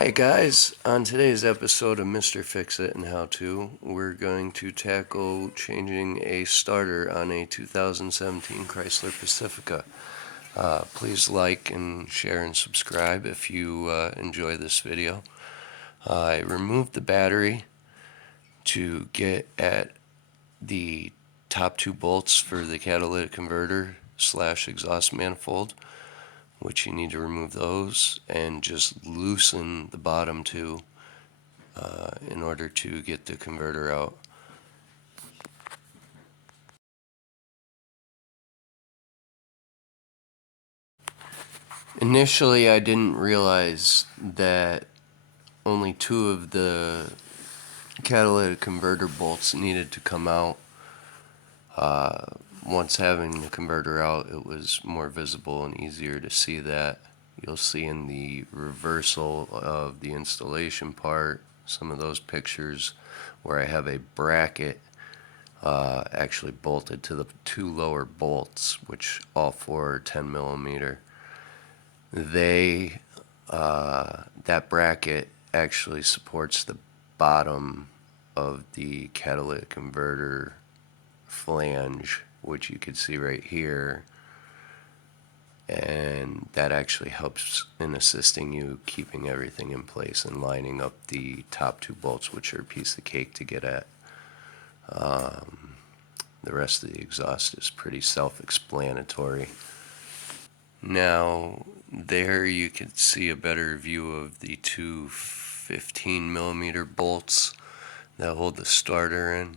Hi guys, on today's episode of Mr. Fix-It and How To, we're going to tackle changing a starter on a 2017 Chrysler Pacifica. Please like and share and subscribe if you enjoy this video. I removed the battery to get at the top two bolts for the catalytic converter / exhaust manifold, which you need to remove those and just loosen the bottom two in order to get the converter out. Initially, I didn't realize that only two of the catalytic converter bolts needed to come out. Once having the converter out, it was more visible and easier to see that. You'll see in the reversal of the installation part some of those pictures where I have a bracket actually bolted to the two lower bolts, which all four are 10 millimeter. That bracket actually supports the bottom of the catalytic converter flange, which you can see right here, and that actually helps in assisting you keeping everything in place and lining up the top two bolts, which are a piece of cake to get at. The rest of the exhaust is pretty self-explanatory. Now, there you can see a better view of the two 15 millimeter bolts that hold the starter in.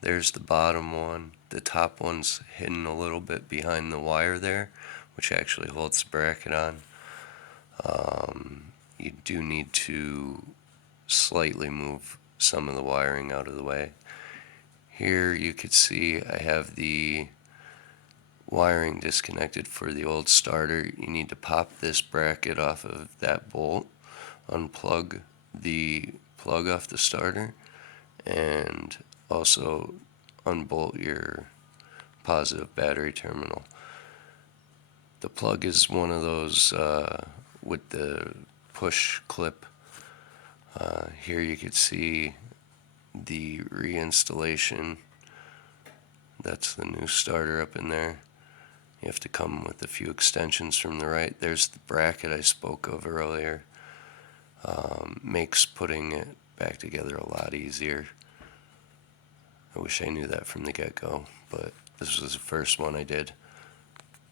There's the bottom one. The top one's hidden a little bit behind the wire there, which actually holds the bracket on. You do need to slightly move some of the wiring out of the way. Here you can see I have the wiring disconnected for the old starter. You need to pop this bracket off of that bolt, unplug the plug off the starter, and also unbolt your positive battery terminal. The plug is one of those with the push clip. Here you can see the reinstallation. That's the new starter up in there. You have to come with a few extensions from the right. There's the bracket I spoke of earlier. Makes putting it back together a lot easier. I wish I knew that from the get-go, but this was the first one I did.